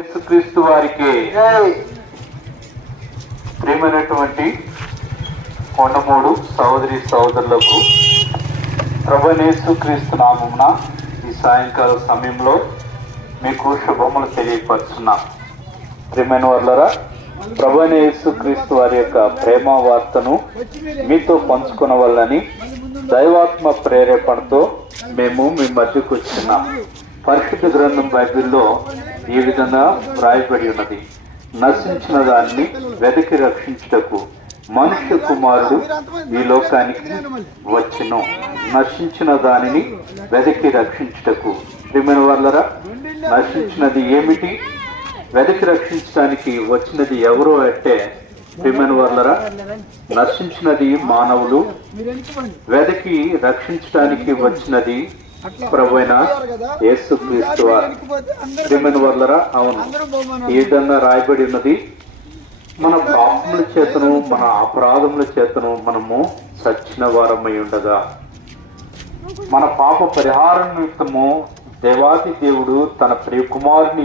యేసుక్రీస్తు వారికి ప్రియమైనటువంటి కొండమూడు సహోదరి సహోదరులకు ప్రభువైన యేసుక్రీస్తు నామమున ఈ సాయంకాల సమయంలో మీకు శుభములు తెలియపరుచున్నాం. ప్రియమైన వారులారా, ప్రభువైన యేసుక్రీస్తు వారి యొక్క ప్రేమ వార్తను మీతో పంచుకొనవలెనని దైవాత్మ ప్రేరేపణతో మేము మీ మధ్యకు వచ్చినాం. పరిశుద్ధ గ్రంథం బైబిల్లో ఈ విధంగా వ్రాయబడి ఉన్నది: నశించిన దాన్ని వెతికి రక్షించుటకు మనుష్య కుమారుడు ఈ లోకానికి వచ్చెను. నశించిన దానిని వెతికి రక్షించుటకు. ప్రియమైన వారులారా, నశించినది ఏమిటి? వెతికి రక్షించడానికి వచ్చినది ఎవరో అంటే, ప్రియమైన వారులారా, నశించినది మానవులు, వెతికి రక్షించడానికి వచ్చినది ప్రభువైన యేసుక్రీస్తు వారు. ప్రియమైన వారులారా, అవును, ఈ విధంగా రాయబడి ఉన్నది: మన పాపముల చేతను మన అపరాధముల చేతను మనము చచ్చిన వారమై ఉండగా, మన పాప పరిహారం నిమిత్తము దేవాది దేవుడు తన ప్రియకుమారుని